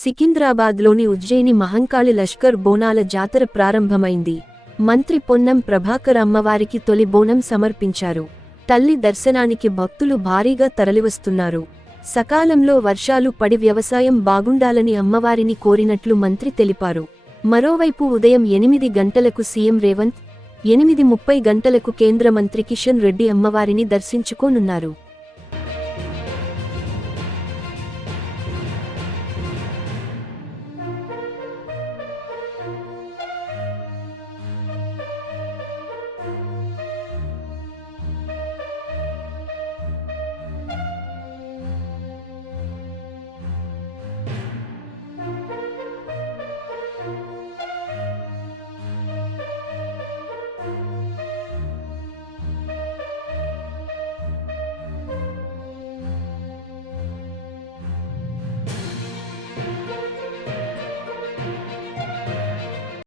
సికింద్రాబాద్లోని ఉజ్జయిని మహంకాళి లష్కర్ బోనాల జాతర ప్రారంభమైంది. మంత్రి పొన్నం ప్రభాకర్ అమ్మవారికి తొలి బోనం సమర్పించారు. తల్లి దర్శనానికి భక్తులు భారీగా తరలివస్తున్నారు. సకాలంలో వర్షాలు పడి వ్యవసాయం బాగుండాలని అమ్మవారిని కోరినట్లు మంత్రి తెలిపారు. మరోవైపు ఉదయం 8 గంటలకు సీఎం రేవంత్, 8:30 గంటలకు కేంద్ర మంత్రి కిషన్ రెడ్డి అమ్మవారిని దర్శించుకోనున్నారు.